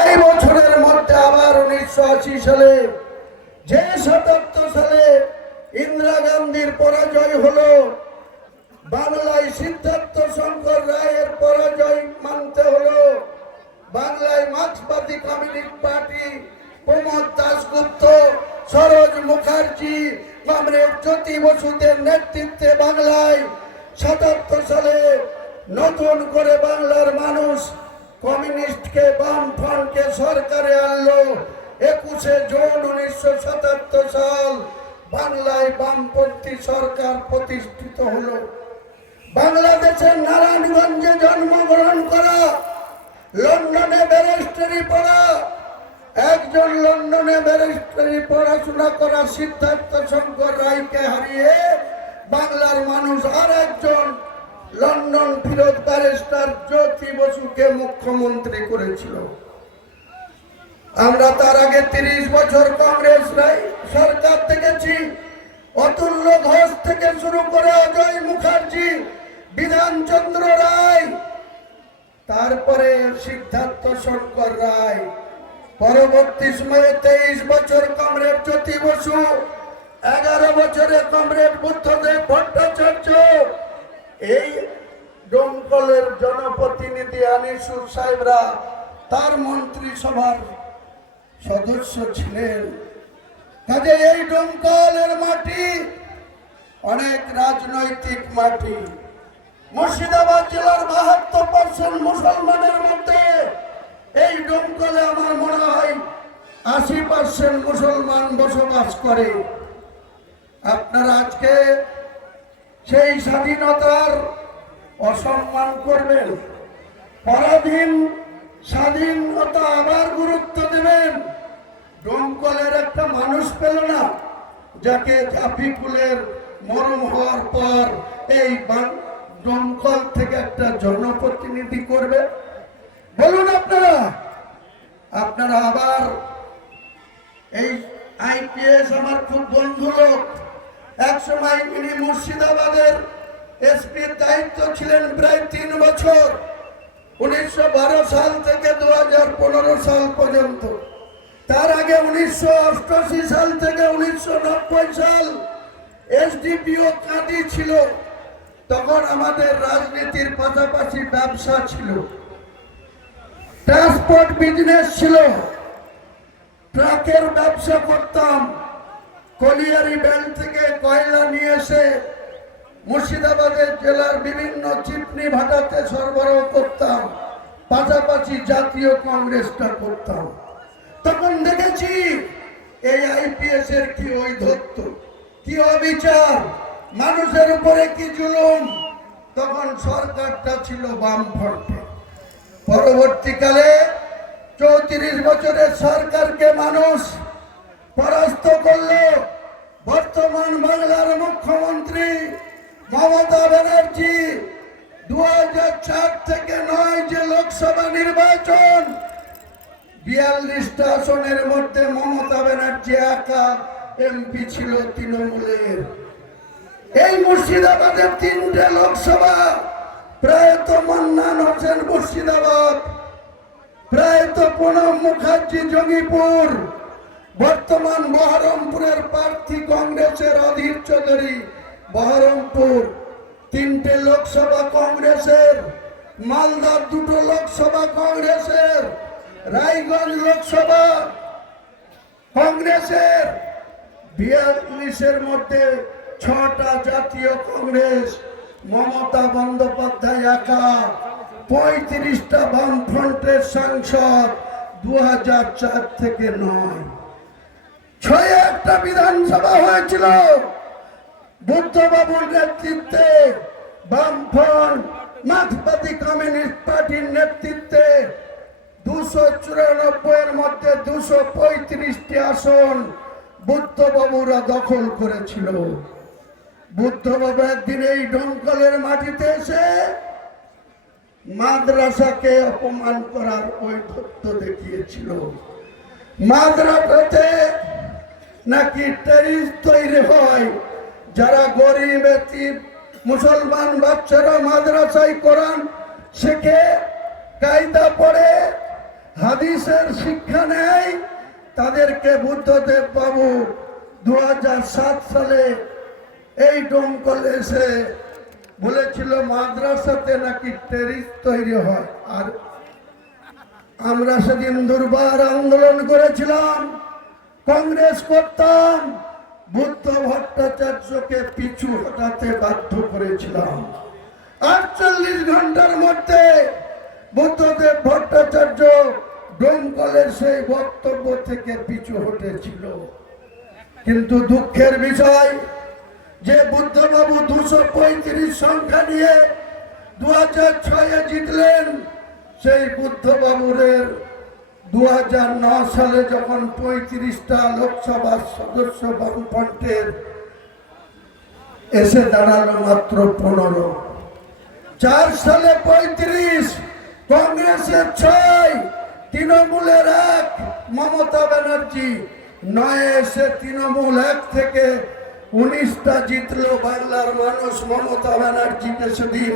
এই বছরের মধ্যে আবার 1980 সালে যে 77 সালে ইন্দিরা গান্ধীর পরাজয় হলো, বাংলায় সিদ্ধার্থ শঙ্কর রায়ের পরাজয় মানতে হলো, বাংলায় মার্ক্সবাদী communist party, Pramod Dasgupta, Saroj Mukherjee, comrade Jyoti বসুদের নেতৃত্বে বাংলায় 77 সালে নতুন করে বাংলার মানুষ কমিউনিস্টকে, বামফ্রন্টকে সরকারে আনলো। 21শে জুন 1977 সাল বাংলায় বামপন্থী সরকার প্রতিষ্ঠিত হলো। বাংলাদেশের নারায়ণগঞ্জে জন্মগ্রহণ করা, লন্ডনে ব্যারিস্টারি পড়া, একজন লন্ডনে ব্যারিস্টারি পড়াশোনা করা সিদ্ধার্থ শঙ্কর রায়কে হারিয়ে বাংলার মানুষ আর একজন লন্ডন ফিরত ব্যারিস্টার জ্যোতি বসুকে মুখ্যমন্ত্রী করেছিল। আমরা তার আগে 30 বছর কংগ্রেস সরকার দেখেছি। অতুল্য ঘোষ থেকে শুরু করে অজয় মুখার্জি, বিধানচন্দ্র রায়, তারপরে সিদ্ধার্থ শঙ্কর রায়, পরবর্তী সময়ে 23 বছর কমরেড জ্যোতি বসু, 11 বছরে কমরেড বুদ্ধদেব ভট্টাচার্য, এই ডোমকলের জনপ্রতিনিধি আনিসুর সাহেবরা তার মন্ত্রিসভার সদস্য ছিলেন। কাজে এই ডোমকলের মাটি অনেক রাজনৈতিক মাটি। মুর্শিদাবাদ জেলার 72% মুসলমানের মধ্যে এই ডোমকলে আমার মনে হয় 80% মুসলমান বসবাস করে। আপনারা আজকে সেই স্বাধীনতার অসম্মান করবেন, পরাধীন স্বাধীনতা আবার গুরুত্ব দেবেন। ডোমকলের একটা মানুষ পেল না যাকে জাফিকুলের মরণ হওয়ার পর এই ডোমকল থেকে একটা জনপ্রতিনিধি করবে? বলুন আপনারা আবার এই আইপিএস আমার খুব বন্ধু লোক, এক সময় ইনি মুর্শিদাবাদের এসপির দায়িত্ব ছিলেন প্রায় 3 বছর, 1912 সাল থেকে 2015 সাল পর্যন্ত। তার আগে 1988 সাল থেকে 1990 সাল এসডিপিও কাঁদি ছিল। তখন আমাদের রাজনীতির পাশাপাশি ব্যবসা ছিল, ট্রান্সপোর্ট বিজনেস ছিল, ট্রাকের ব্যবসা করতাম। কলিয়ারি বেল্ট থেকে কয়লা নিয়ে এসে মুর্শিদাবাদের জেলার বিভিন্ন চিপনি ভাটাতে সরবরাহ করতাম, পাশাপাশি জাতীয় কংগ্রেসটা করতাম। তখন দেখেছি এই আইপিএস এর কি ঔদ্ধত্য, কি অবিচার, মানুষের উপরে কি জুলুম। তখন সরকারটা ছিল বামফ্রন্টে। পরবর্তীকালে 34 বছরের সরকারকে মানুষ পরাস্ত করল। বর্তমান বাংলার মুখ্যমন্ত্রী মমতা ব্যানার্জি 2004 থেকে 9 যে লোকসভা নির্বাচন, 42টা আসনের মধ্যে মমতা ব্যানার্জি একা এমপি ছিল তৃণমূলের। এই মুর্শিদাবাদের 3টে লোকসভা, প্রায়ত মান্নান হোসেন মুর্শিদাবাদ, প্রায়ত প্রণব মুখার্জি জঙ্গিপুর, বর্তমান বহরমপুরের প্রার্থী কংগ্রেসের অধীর চৌধুরী বহরমপুর। 3টে লোকসভা কংগ্রেসের, মালদার 2টো লোকসভা কংগ্রেসের, রায়গঞ্জ লোকসভা কংগ্রেসের। 42-এর মধ্যে 6টা জাতীয় কংগ্রেস, মমতা বন্দ্যোপাধ্যায় একা। 35টা বামফ্রন্টের সাংসদ 2004 থেকে 9। 6 একটা বিধানসভা হয়েছিল বুদ্ধবাবুর নেতৃত্বে, বামফ্রন্ট মার্ক্সবাদী কমিউনিস্ট পার্টির নেতৃত্বে। 294-এর মধ্যে 235টি আসন বুদ্ধবাবুরা দখল করেছিল। বুদ্ধবাবু একদিন এই ডোমকলের মাটিতে এসে মাদ্রাসাকে অপমান করার ঔদ্ধত্য দেখিয়েছিল। মাদ্রাসাতে নাকি টেরিস তৈরি হয়, যারা গরিব এতিম মুসলমান বাচ্চারা মাদ্রাসায় কোরআন শেখে, কায়দা পড়ে, হাদিসের শিক্ষা নেয় তাদেরকে বুদ্ধদেব বাবু 2007 সালে এই ডোমকলে এসে বলেছিল মাদ্রাসাতে নাকি টেরিস তৈরি হয়। আর আমরা সেদিন দুর্বার আন্দোলন করেছিলাম, কংগ্রেস করতাম, বুদ্ধ ভট্টাচার্যকে পিছু হটাতে বাধ্য করেছিলাম। 48 ঘন্টার মধ্যে বুদ্ধদেব ভট্টাচার্য ডোমকলের সেই বক্তব্য থেকে পিছু হটেছিল। কিন্তু দুঃখের বিষয় যে বুদ্ধবাবু 235 সংখ্যা নিয়ে 2006-এ জিতলেন, সেই বুদ্ধবাবুরের 2009 সালে যখন 35টা লোকসভার সদস্য বামফ্রন্টের এসে দাঁড়ালো মাত্র 15। 4 সালে 35, কংগ্রেসের 6, তৃণমূলের 1, মমতা ব্যানার্জি 9 এসে তৃণমূল 1 থেকে 19টা জিতলো। বাংলার মানুষ মমতা ব্যানার্জিকে সেদিন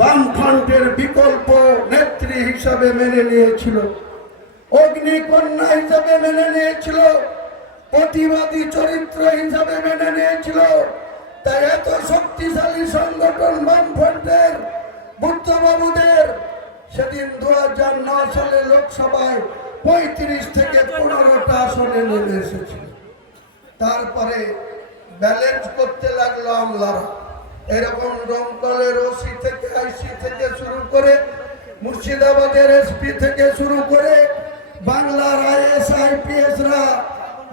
বামফ্রন্টের বিকল্প নেত্রী হিসাবে মেনে নিয়েছিল, অগ্নিকন্যা হিসাবে মেনে নিয়েছিল, প্রতিবাদী চরিত্র হিসাবে মেনে নিয়েছিল। তাই এত শক্তিশালী সংগঠন বামফ্রন্টের বুদ্ধবাবুদের সেদিন 2009 সালে লোকসভায় 35 থেকে 15টা আসনে নেমে এসেছিল। তারপরে ব্যালেন্স করতে লাগলো আমলারা। এরকম ডোমকলের ওসি থেকে আইসি থেকে শুরু করে, মুর্শিদাবাদের এসপি থেকে শুরু করে, বাংলার আইএস আইপিএসরা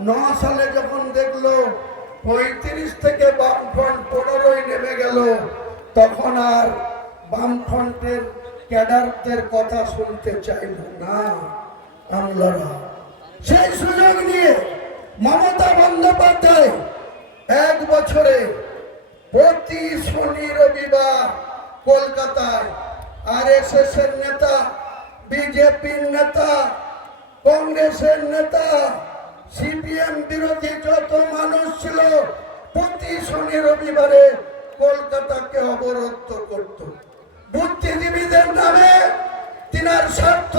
9 সালে যখন দেখলো 35 থেকে বামফ্রন্ট 15ই নেমে গেল, তখন আর বামফ্রন্টের ক্যাডারদের কথা শুনতে চাইল না আমলারা। সেই সুযোগ নিয়ে মমতা বন্দ্যোপাধ্যায় 1 বছরে প্রতি শনি রবিবার কলকাতায় আরএসএস এর নেতা, বিজেপির নেতা, কংগ্রেসের নেতা, সিপিএম বিরোধী যত মানুষ ছিল প্রতি শনি রবিবারে কলকাতাকে অবরুদ্ধ করত। বুদ্ধিজীবীদের নামে তিনার স্বার্থ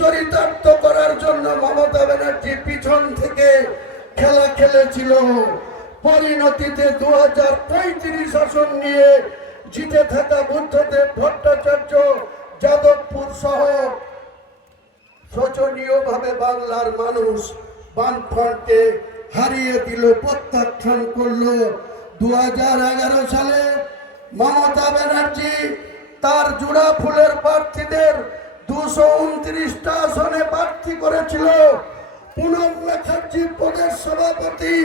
চরিতার্থ করার জন্য মমতা ব্যানার্জি পিছন থেকে খেলা খেলেছিল। পরিণতিতে 2035 আসন নিয়ে জিতে থাকা বুদ্ধদেব ভট্টাচার্য যাদবপুর সহ শোচনীয়ভাবে বাংলার মানুষ বামফ্রন্টকে হারিয়ে দিল, প্রত্যাখ্যান করলো। 2011 সালে মমতা ব্যানার্জি তার জোড়া ফুলের প্রার্থীদের 229টা আসনে প্রার্থী করেছিল। পুনম মুখার্জি প্রদেশ সভাপতি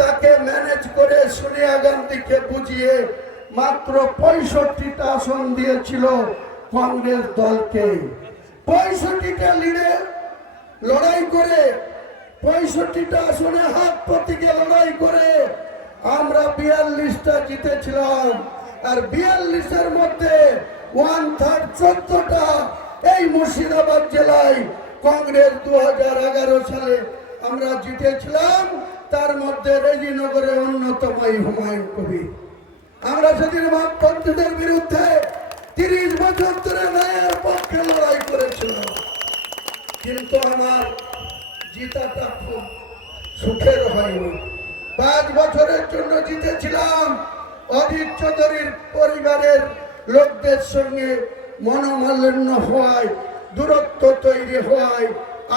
তাকে ম্যানেজ করে সোনিয়া গান্ধীকে বুঝিয়ে মাত্র 65টা আসন দিয়েছিল কংগ্রেস দলকে। 65টা লিডে লড়াই করে, 65টা আসনে হাত প্রতীকে লড়াই করে আমরা 42টা জিতেছিলাম। আর 42-এর মধ্যে 1/3 14টা এই মুর্শিদাবাদ জেলায় কংগ্রেস 2011 সালে আমরা জিতেছিলাম। তার মধ্যে রেজিনগরে অন্যতম হুমায়ুন কবির। আমরা সেদিন বামপন্থীদের বিরুদ্ধে 30 বছর ধরে ন্যায়ের পক্ষে লড়াই করেছিলাম। কিন্তু আমার জিতাটা খুব সুখের হয়নি। 5 বছরের জন্য জিতেছিলাম। অজিত চৌধুরীর পরিবারের লোকদের সঙ্গে মনোমালিন্য হওয়ায়, দূরত্ব তৈরি হওয়ায়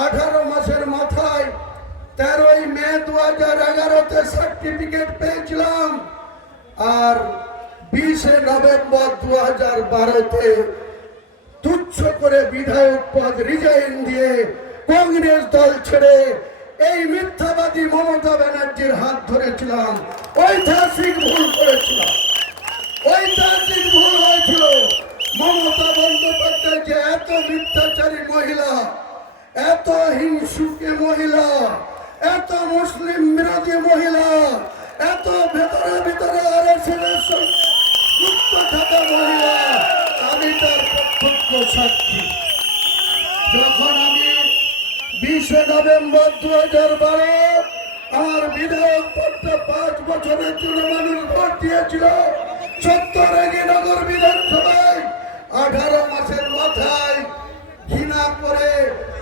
18 মাসের মাথায় 13ই মে 2011-তে সার্টিফিকেট পেয়েছিলাম। আর 20 নভেম্বর 2012-তে তুচ্ছ করে বিধায়ক পদ রিজাইন দিয়ে কংগ্রেস দল ছেড়ে এই মিথ্যাবাদী মমতা ব্যানার্জির হাত ধরেছিলাম। ঐতিহাসিক ভুল করেছিলাম, ঐতিহাসিক ভুল হয়েছিল। মমতা বন্দ্যোপাধ্যায় যে এত মিথ্যাচারী মহিলা, এত হিংসুকে মহিলা, এত মুসলিম বিরোধী মহিলা, এত ভেতরে ভেতরে আরএসএস যুক্ত থাকা মহিলা, আমি তার প্রত্যক্ষ সাক্ষী। যখন আমি 20 নভেম্বর 2012 আমার বিধায়ক পদটা 5 বছরের জন্য মানুষ ভোট দিয়েছিল 70 রেজিনগর বিধানসভায়, 18 মাসের মাথায় ঘৃণা করে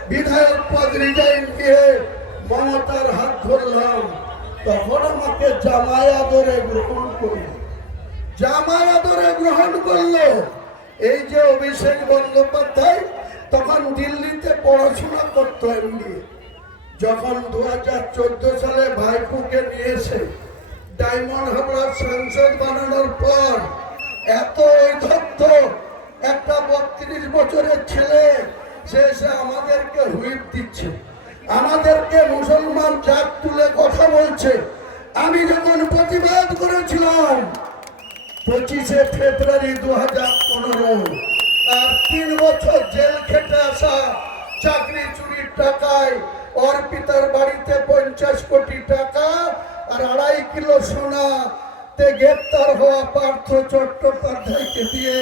বিধায়ক পদ রিজাইন দিয়ে মমতার হাত ধরলাম, তখন আমাকে জামাই আদরে গ্রহণ করলো। জামাই আদরে গ্রহণ করলো এই যে অভিষেক বন্দ্যোপাধ্যায়, তখন দিল্লিতে পড়াশোনা করতো এমবিএ। যখন 2014 সালে ভাইপুকে নিয়েছে ডায়মন্ড হাবড়ার সাংসদ বানানোর পর, এত ঐধত্য একটা 32 বছরের ছেলে সে আমাদেরকে হুইপ দিচ্ছে, আমাদেরকে মুসলমান জাত তুলে কথা বলছে। আমি যখন প্রতিবাদ করেছিলাম 25শে ফেব্রুয়ারি 2015, আর 3 বছর জেল খেটে আসা, চাকরি চুরির টাকায় অর্পিতার বাড়িতে 50 কোটি টাকা আর 2.5 কিলো সোনাতে গ্রেপ্তার হওয়া পার্থ চট্টোপাধ্যায়কে দিয়ে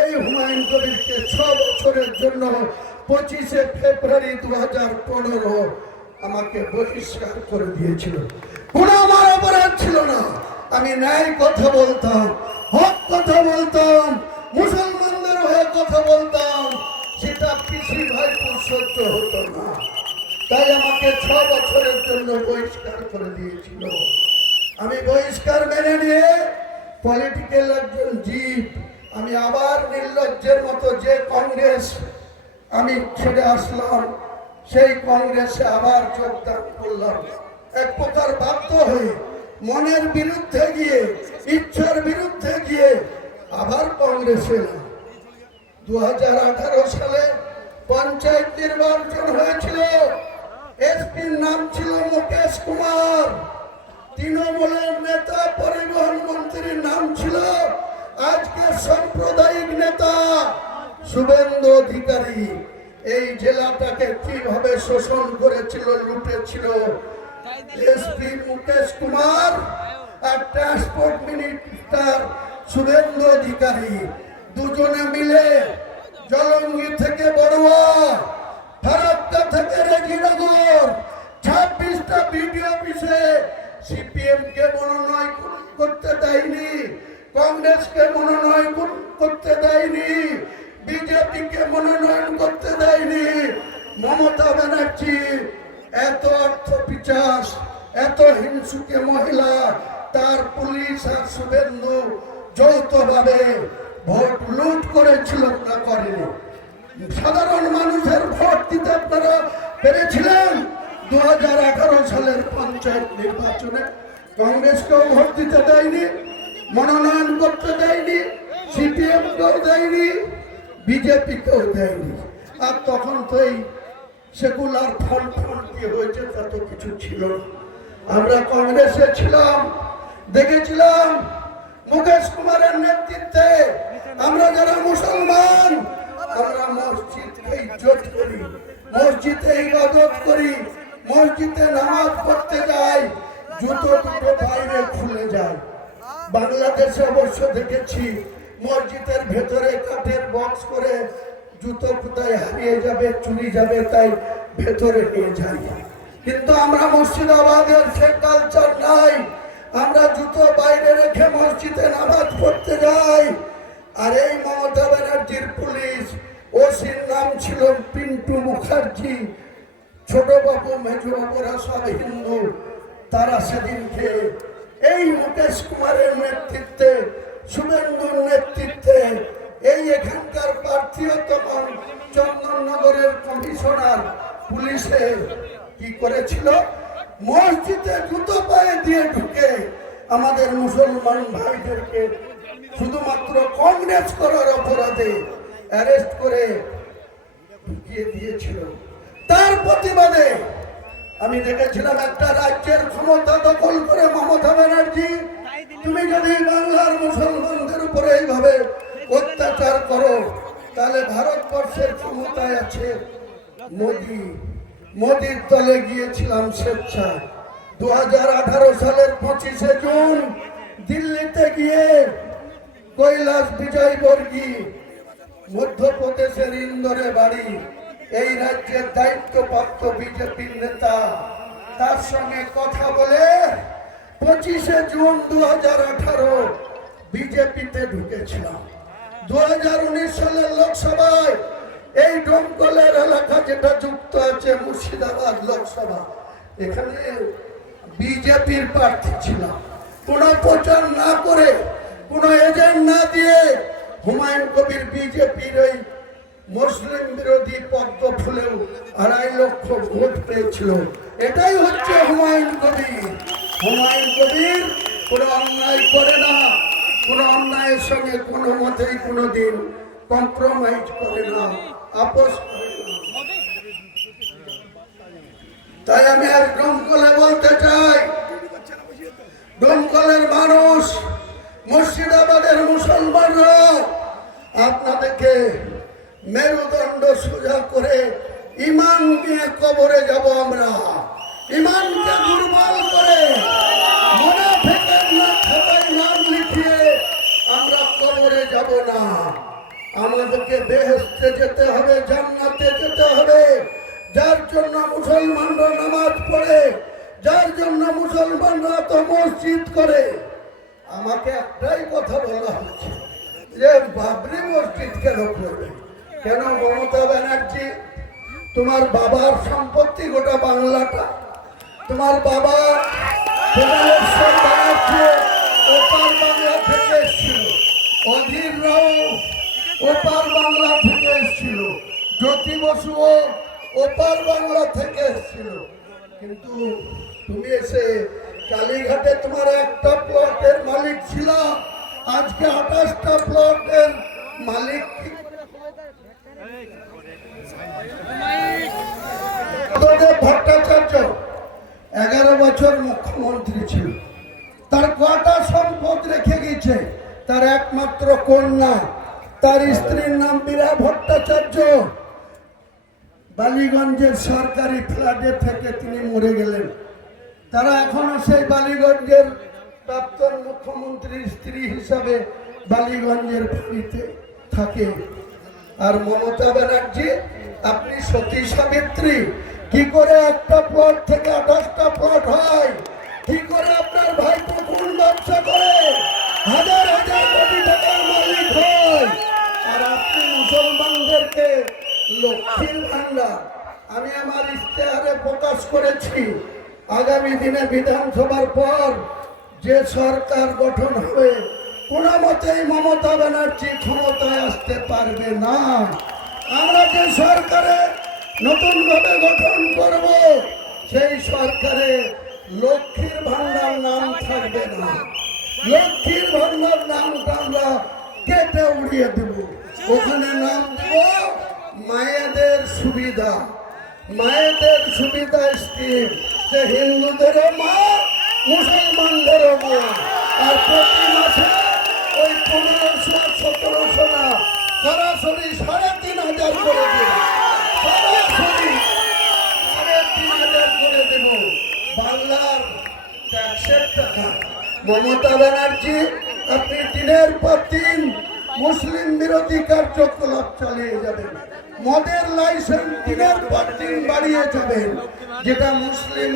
এই হুমায়ুন কবিরকে 6 বছরের জন্য 25শে ফেব্রুয়ারি 2015 আমাকে বহিষ্কার করে দিয়েছিল। কোনো আমার অপরাধ ছিল না। আমি ন্যায় কথা বলতাম, হক কথা বলতাম, মুসলমানদের হয়ে কথা বলতাম, সেটা পিসি ভাইপুর সহ্য হতো না। তাই আমাকে 6 বছরের জন্য বহিষ্কার করে দিয়েছিল। আমি বহিষ্কার মেনে নিয়ে পলিটিক্যাল একজন জীব, আমি আবার নির্লজ্জের মতো যে কংগ্রেস আমি ছেড়ে আসলাম, সেই কংগ্রেসে আবার যোগদান করলাম। এক প্রকার বাধ্য হয়ে, মনের বিরুদ্ধে গিয়ে, ইচ্ছার বিরুদ্ধে গিয়ে আবার কংগ্রেসে এলাম। 2018 সালে পঞ্চায়েত নির্বাচন হয়েছিল। এসপির নাম ছিল মুকেশ কুমার, তৃণমূলের নেতা, পরিবহন মন্ত্রীর নাম ছিল আজকে সাম্প্রদায়িক নেতা শুভেন্দু অধিকারী। এই জেলাটাকে কিভাবে শোষণ করেছিল, লুটেছিল এসপি মুকেশ কুমার আর ট্রান্সপোর্ট মিনিস্টার শুভেন্দু অধিকারী দুজনে মিলে জলঙ্গি থেকে বড়ুয়া, ফারাক্কা থেকে রেজিনগর 26টা বিডিও অফিসে সিপিএম কে মনোনয়ন করতে দেয়নি, কংগ্রেসকে মনোনয়ন করতে দেয়নি, বিজেপি কে মনোনয়ন করতে দেয়নি। মমতা ব্যানার্জি এত অর্থ পিচাস, এত হিংসুকে মহিলা, তার পুলিশ আর শুভেন্দু যৌথভাবে ভোট লুট করেছিল না করেনি? সাধারণ মানুষের ভোট দিতে আপনারা পেরেছিলেন? 2018 সালের পঞ্চায়েত নির্বাচনে কংগ্রেসকেও ভোট দিতে দেয়নি, মনোনয়ন করতে দেয়নি, সিপিএম কেও দেয়নি, বিজেপি কেও দেয়নি। আর তখন তো এই সেকুলার ফ্রন্ট কি হয়েছে তা তো কিছু ছিল না। আমরা কংগ্রেসে ছিলাম, দেখেছিলাম মুকেশ কুমারের নেতৃত্বে আমরা যারা মুসলমান, আমরা মসজিদকে ইজ্জত করি, মসজিদে ইবাদত করি, মসজিদে নামাজ পড়তে যাই, জুতো দুটো বাইরে খুলে যায়। বাংলাদেশে অবশ্য দেখেছি মসজিদের ভেতরে কাঠের বক্স করে জুতো কোথায় হারিয়ে যাবে, চুরি যাবে, তাই ভেতরে নিয়ে যাই। কিন্তু আমরা মুর্শিদাবাদের সে কালচার নাই। আমরা জুতো বাইরে রেখে মসজিদে নামাজ পড়তে যাই। আর এই মমতা ব্যানার্জির পুলিশ, ওসির নাম ছিল পিন্টু মুখার্জি, ছোট বাবু মেজো বাবুরা সব হিন্দু, তারা সেদিনকে এই মুকেশ কুমারের নেতৃত্বে, শুভেন্দুর নেতৃত্বে, এই এখানকার প্রার্থীতম চন্দননগরের কমিশনার পুলিশের কি করেছিল, মসজিদে জুতো পায়ে দিয়ে ঢুকে আমাদের মুসলমান ভাইদেরকে শুধুমাত্র কংগ্রেস করার অপরাধে অ্যারেস্ট করে ঢুকিয়ে দিয়েছিল। তার প্রতিবাদে আমি দেখেছিলাম একটা রাজ্যের ক্ষমতা দখল করে মমতা ব্যানার্জি, তুমি যদি বাংলার মুসলমানদের উপরে এইভাবে অত্যাচার করো, তাহলে ভারতবর্ষের ক্ষমতায় আছে মোদী। মোদীর দলে গিয়েছিলাম স্বেচ্ছায়। 2018 সালের 25শে জুন দিল্লিতে গিয়ে কৈলাস বিজয়বর্গী, মধ্যপ্রদেশের ইন্দোরে বাড়ি, এই রাজ্যের দায়িত্বপ্রাপ্ত বিজেপির নেতা, তার সঙ্গে কথা বলে 25শে জুন 2018 বিজেপিতে ঢুকেছিলাম। 2019 সালের লোকসভায় এই ডোমকলের এলাকা যেটা যুক্ত আছে মুর্শিদাবাদ লোকসভা, এখানে বিজেপির প্রার্থী ছিল। কোন প্রচার না করে, কোন এজেন্ট না দিয়ে হুমায়ুন কবির বিজেপির ওই মুসলিম বিরোধী পদ্ম ফুলেও 2.5 লক্ষ ভোট পেয়েছিল। এটাই হচ্ছে হুমায়ুন কবির। হুমায়ুন কবির কোনো অন্যায় করে না, কোনো অন্যায়ের সঙ্গে কোনো মতেই কোনোদিন কম্প্রোমাইজ করে না, আপোষ করে না। তাই আমি আর ডোমকলে বলতে চাই, ডোমকলের মানুষ, মুর্শিদাবাদের মুসলমানরা, আপনাদেরকে মেরুদণ্ড সোজা করে ইমান নিয়ে কবরে যাব আমরা। ইমানকে দুর্বল করে মুনাফিকের না খাতায় নাম লিখিয়ে আমরা কবরে যাব না। আমাদেরকে বেহেশতে যেতে হবে, জান্নাতে যেতে হবে। যার জন্য মুসলমানরা নামাজ পড়ে, যার জন্য মুসলমানরা তো মসজিদ করে। আমাকে একটাই কথা বলা হচ্ছে যে বাবরি মসজিদ কেন করবে? কেন মমতা ব্যানার্জি, তোমার বাবার সম্পত্তি গোটা বাংলাটা, তোমার বাবা ভুবনেশ্বর ব্যানার্জি ওপার বাংলা থেকে এসেছিল, অধীর রাও ওপার বাংলা থেকে এসেছিল, জ্যোতি বসুও ওপার বাংলা থেকে এসেছিল। কিন্তু তুমি এসে কালীঘাটে তোমার একটা প্লটের মালিক ছিল, আজকে 28টা প্লটের মালিক। ভট্টাচার্য 11 বছর মুখ্যমন্ত্রী ছিল, তার কটা সম্পদ রেখে গেছে? তার একমাত্র কন্যা, তার স্ত্রীর নাম বীরা ভট্টাচার্য। বালিগঞ্জের সরকারি ফ্ল্যাটে থেকে তিনি মরে গেলেন। তারা এখনো সেই বালিগঞ্জের প্রাক্তন মুখ্যমন্ত্রীর স্ত্রী হিসাবে বালিগঞ্জের বাড়িতে থাকে। আর মমতা ব্যানার্জি, আপনি সতী সাবিত্রী, কি করে একটা প্লট থেকে 28টা প্লট হয়? কি করে আপনার ভাইপো কোন ব্যবসা করে হাজার হাজার কোটি টাকার মালিক হয়? আর আপনি মুসলমানদেরকে লক্ষ্মীর ভান্ডার। আমি আমার ইশতেহারে প্রকাশ করেছি, আগামী দিনে বিধানসভার পর যে সরকার গঠন হবে, কোনো মতেই মমতা ব্যানার্জি ক্ষমতায় আসতে পারবে না। আমরা যে সরকারে নতুন ভাবে গঠন করব, সেই সরকারে লক্ষ্মীর ভান্ডার নাম থাকবে না। লক্ষ্মীর ভান্ডার নামটা আমরা কেটে উড়িয়ে দেব। ওখানে নাম দেব মায়েদের সুবিধা, মায়েদের সুবিধা স্কিম। যে হিন্দুদেরও মা, মুসলমানদেরও মা। আর প্রতি মাসে ওই 1500 1700 না, সরাসরি 3,500 করে দেব। সরাসরি 3,500 করে দেব বাংলার ট্যাক্সের টাকা। মমতা ব্যানার্জি, আপনি দিনের পর দিন মুসলিম বিরোধী কার্যকলাপ চালিয়ে যাবেন। মদের লাইসেন্স দিনের পর দিন বাড়িয়ে যাবেন। যেটা মুসলিম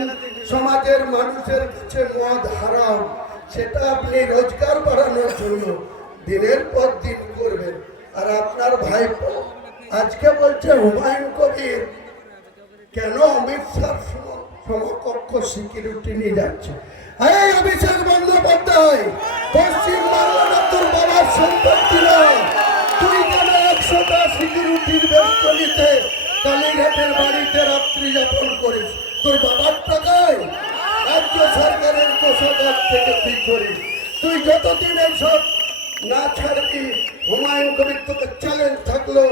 সমাজের মানুষের কাছে মদ হারাম, সেটা আপনি রোজগার বাড়ানোর জন্য দিনের পর দিন করবেন। আর আপনার ভাইপো আজকে বলছে হুমায়ুন কবির কেন অমিত শাহর সমকক্ষ সিকিউরিটি নিয়ে যাচ্ছে। এই অভিষেক বন্দ্যোপাধ্যায়, পশ্চিম বাংলাটা তোর বাবার সম্পত্তি নয়। তুই কেন 100টা সিকিউরিটির বেষ্টনীতে কালীঘাটের বাড়িতে রাত্রি যাপন করিস? তোর বাবার টাকায় রাজ্য সরকারের কোষাগার থেকে তুই করিস। তুই যতদিন এইসব না ছাড়বি, হুমায়ুন কবির তোকে চ্যালেঞ্জ থাকলো,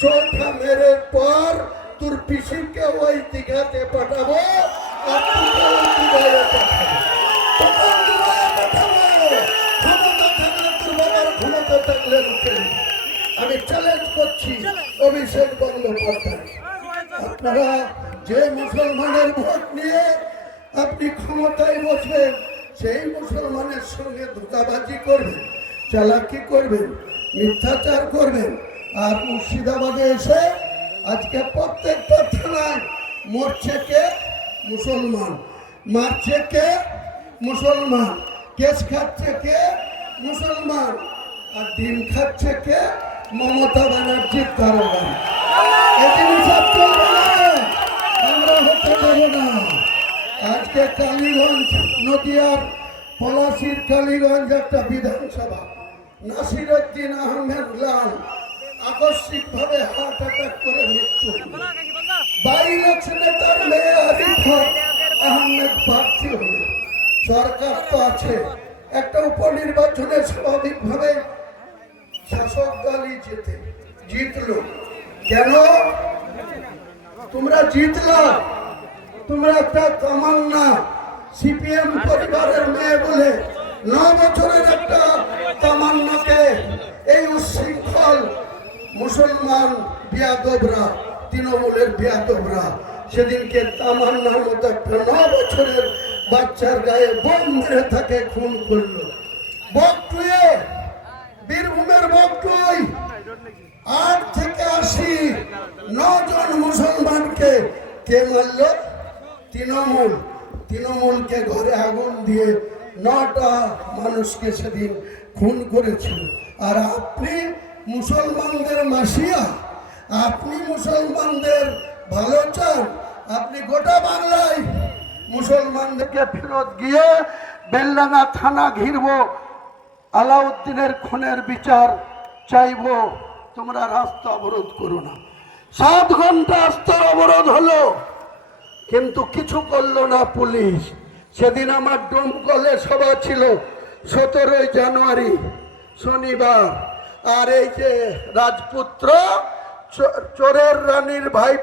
চোখা মেরে পর তোর পিসিকে ওই দিঘাতে পাঠাবো, আর তোকে ওই দুবাইয়ে পাঠাবো। তখন দুবাইয়ে পাঠাবো। ক্ষমতা থাকলে তোর বাবার ক্ষমতা থাকলে রুখে নিবি। আমি চ্যালেঞ্জ করছি অভিষেক বন্দ্যোপাধ্যায়, আপনারা যে মুসলমানের ভোট নিয়ে আপনি ক্ষমতায় বসবেন, সেই মুসলমানের সঙ্গে ধোঁকাবাজি করবেন, চালাকি করবেন, মিথ্যাচার করবেন। আর মুর্শিদাবাদে এসে আজকে প্রত্যেকটা থানায় মরছে কে? মুসলমান। মারছে কে? মুসলমান। কেস খাচ্ছে কে? মুসলমান। আর ডিম খাচ্ছে কে? মমতা ব্যানার্জির কারণে। এদিন সব চলবে না, আমরা হতে দেব না। আজকে কালীগঞ্জ নদিয়ার পলাশির কালীগঞ্জ একটা বিধানসভা, নাসিরউদ্দিন আহমেদ লাল আকস্মিক ভাবে হার্ট অ্যাটাক করে মৃত্যু। বাই ইলেকশনে তার মেয়ে আরিফা আহমেদ প্রার্থী হল। সরকার তো আছে, একটা উপনির্বাচনে স্বাভাবিকভাবে শাসক দলই জিতলো। কেন তোমরা জিতলা? তোমরা একটা তামান্না সিপিএম পরিবারের মেয়ে বলে 9 বছরের একটা তামান্নাকে এই উচ্ছৃঙ্খল মুসলমান বিয়াদবরা, তৃণমূলের বিয়াদবরা সেদিনকে তামান্নার মতো একটা 9 বছরের বাচ্চার গায়ে বোম মেরে তাকে খুন করলো। বকটুয়ে, বীরভূমের বকটুই 8 থেকে 80 9 জন মুসলমানকে কে মারল? তৃণমূল। তৃণমূলকে ঘরে আগুন দিয়ে 9টা মানুষকে সেদিন খুন করেছিল। আর আপনি মুসলমানদের মাসিয়া, আপনি মুসলমানদের ভালো চান, আপনি গোটা বাংলায় মুসলমানদেরকে ফেরত গিয়ে বেলডাঙ্গা থানা ঘিরব, আলাউদ্দিনের খুনের বিচার চাইব। তোমরা রাস্তা অবরোধ করো না। 7 ঘন্টা রাস্তার অবরোধ হলো, কিন্তু কিছু করলো না পুলিশ। সেদিন আমার ডোমকলে সভা ছিল 17 জানুয়ারি শনিবার। আর এই যে রাজপুত্র চোরের রানীর ভাই